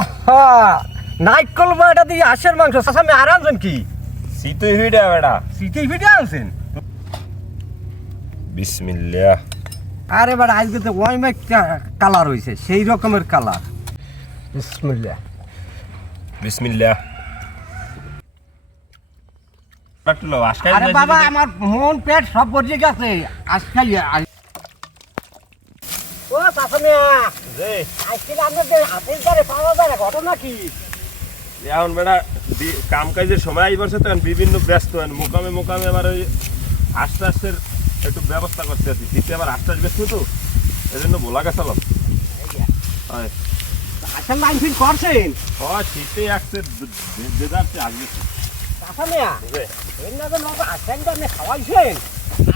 আহা নাইকল বাটা দিয়ে হাঁসের মাংস সাসামে আর আনছেন কি? চিতই ভিডিও বেটা। সিটি ভিডিও আনছেন? বিসমিল্লাহ। আরে বাড়া আজকে তো ওই মেক কালার হয়েছে, সেই রকমের কালার। বিসমিল্লাহ বিসমিল্লাহ। আরে বাবা আমার মন পেট সব ভরে গেছে আজকাল। ও সাসামিয়া জি আজকাল আমাদের আপেল গারে পাওয়া যায় না, ঘটনা কি? এখন বেটা কাম কাজের সময় আইবছে তো বিভিন্ন ব্যস্ত মোকামে মোকামে আবার ওই আস্তে আস্তে একটু ব্যবস্থা করতে আছি। শীতে আবার আস্তে আস্তে ব্যস্ত তো এই জন্য বলা গেছিলাম। আসল লাইন ফিল করছেন? শীতে আসছে দেদারছে আগে সাসামিয়া এর না তো নবা আসেন তো আপনি খাওয়াইছেন,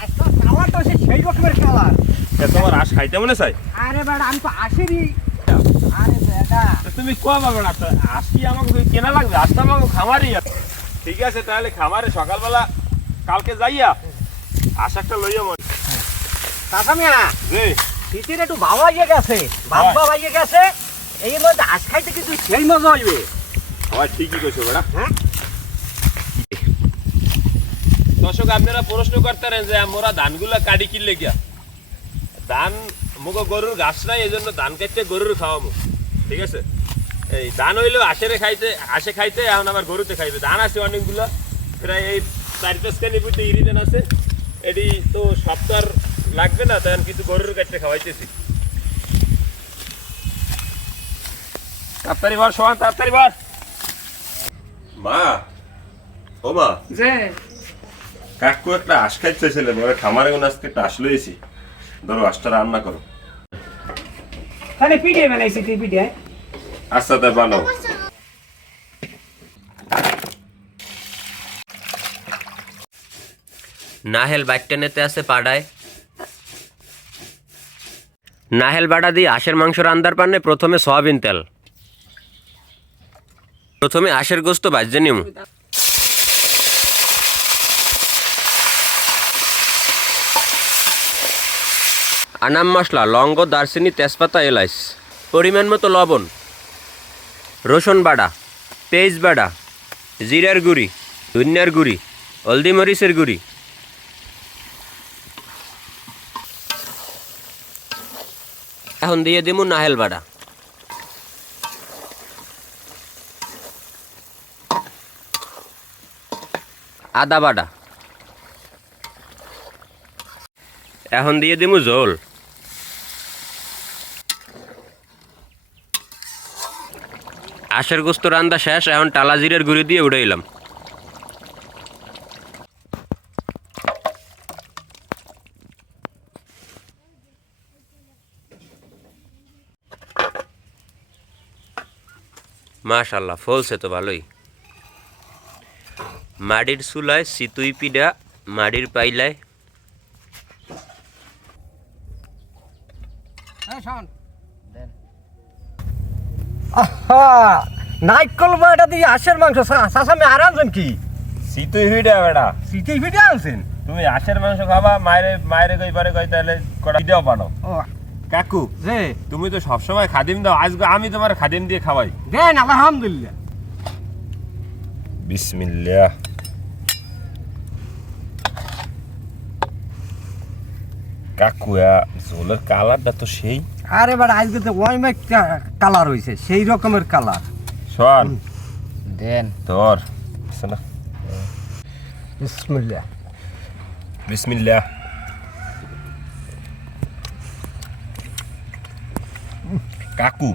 আজকাল কালার তো সেই রকমের কালার। তোমার আশ খাইতে মনে চাই? আরে বেটা আমি তো আসেনি। আরে বেটা তুমি কোয়া বেটা আসি আমাকে কেনা লাগবে, আসতে আমাকে খামারই। ঠিক আছে তাহলে খামারে সকালবেলা কালকে যাইয়া আশা একটা লইয়া মনে। সাসামিয়া জি শীতের একটু ভাবা ইয়ে গেছে, ভাবা ইয়ে গেছে, এই মধ্যে আজ খাইতে কিন্তু সেই মজা হইবে। ঠিকই কইছো বেটা। হ্যাঁ দর্শক আপনারা প্রশ্ন করতেন যে আমরা ধানগুলা কাটি কিনলে গিয়া, ধান মুখ গরুর ঘাস নাই এই জন্য ধান কাটতে গরুর খাওয়াবো। ঠিক আছে এই ধান হইলেও আসে খাইতে এখন আবার গরুতে খাইবে। ধান আছে অনেকগুলো, প্রায় এই 4-5 কেজি বুঝতে ইরিদেন আছে, এটি তো সপ্তাহ লাগবে না, তখন কিছু গরুর কাটতে খাওয়াইতেছি। তাড়াতাড়ি বার সোহান, তাড়াতাড়ি বার। মা ও মা যে কাকু একটা আশ খাইতেছিলেন, ওরা খামারে কোন আজকে একটা আশ লইছি, ধরো আশটা রান্না করো। তাহলে পিঠে বানাইছি তুই পিঠে? আচ্ছা তাই বানাও। নাহেল বাট্টা নেতে আছে পাড়ায়। নাহেল বাটা দিয়ে হাঁসের মাংস রান্দার পান্নে প্রথমে সয়াবিন তেল, প্রথমে হাঁসের গোস্ত ভাজতে নিম। আনাম মশলা লঙ্গ দারচিনি তেজপাতা এলাচ, পরিমাণ মতো লবণ, রসুন বাটা, পেঁয়াজ বাটা, জিরার গুঁড়ি, ধনিয়ার গুঁড়ি, হলদি মরিচের গুঁড়ি। এখন দিয়ে দিমু নাহেল বাটা। আদা বাটা। এখন দিয়ে দিমু ঝোল। হাঁসের গোস্ত রান্দা শেষ, এখন টালা জিরের গুঁড়ি দিয়ে উড়াইলাম। মাশাল্লাহ ফলছে তো ভালোই। মাটির চুলায় চিতই পিঠা, মাটির পাইলায়। আহা নাইকল বাটা দিয়ে হাঁসের মাংস সাসামে আর আনছেন কি? চিতই ভিডিও বেটা। সিটি ভিডিও আনছেন? তুমি আশের মাংস খাবা, মায়েরে কইবারে কই তাহলে কটা ভিডিও বানাও। ও কাকু যে তুমি তো সবসময় খাদিম দাও, আজকে আমি তোমার খাদিম দিয়ে খাওয়াই। দেন আলহামদুলিল্লাহ। বিসমিল্লাহ। কাকু ঝোলের কালারটা তো সেই। আরে বাড়া আজকে তো ওই মেক কালার হয়েছে, সেই রকমের কালার। শোন দেন তোর না। বিসমিল্লাহ বিসমিল্লাহ। কাকু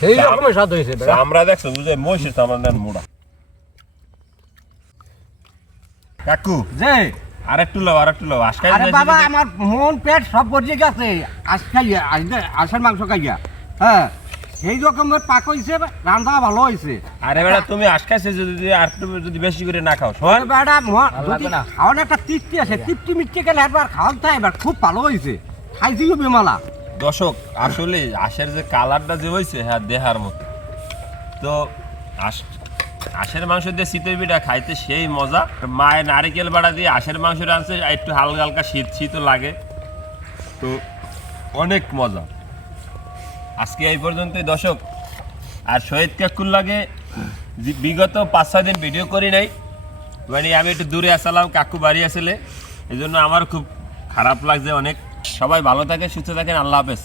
সেই রকমের স্বাদ হয়েছে। আমরা দেখছো বুঝে মহিষের আমরা নেন মোড়া। কাকু যে আরেকটু লাও আজকাল। আরে বাবা আমার মন পেট সব ভরে গেছে আজকাল হাঁসের মাংস খাইয়া। হ্যাঁ সেই রকমের পাক হয়েছে, রান্না ভালো হয়েছে। আরে বেটা তুমি আজকাছে যদি আর একটু যদি বেশি করে না খাও শোন বেটা খাওয়ার একটা তৃপ্তি আছে, তৃপ্তি মিটতে গেলে একবার খাওয়াতে এবার খুব ভালো হয়েছে, খাইছি বেমালা। দর্শক আসলে আশের যে কালারটা যে হয়েছে হ্যাঁ দেহার মতো। তো আশের মাংস দিয়ে চিতই পিঠা খাইতে সেই মজা। মায়ের নারিকেল বাটা দিয়ে আশের মাংস রাঁধছে, একটু হালকা হালকা শীত লাগে, তো অনেক মজা। আজকে এই পর্যন্তই দর্শক, আর শহীদ কাকুর লাগে বিগত 5-6 দিন ভিডিও করি নাই, মানে আমি একটু দূরে আসলাম, কাকু বাড়ি আসলে, এই জন্য আমার খুব খারাপ লাগছে অনেক। সবাই ভালো থাকে, সুস্থ থাকেন, আল্লাহ হাফেজ।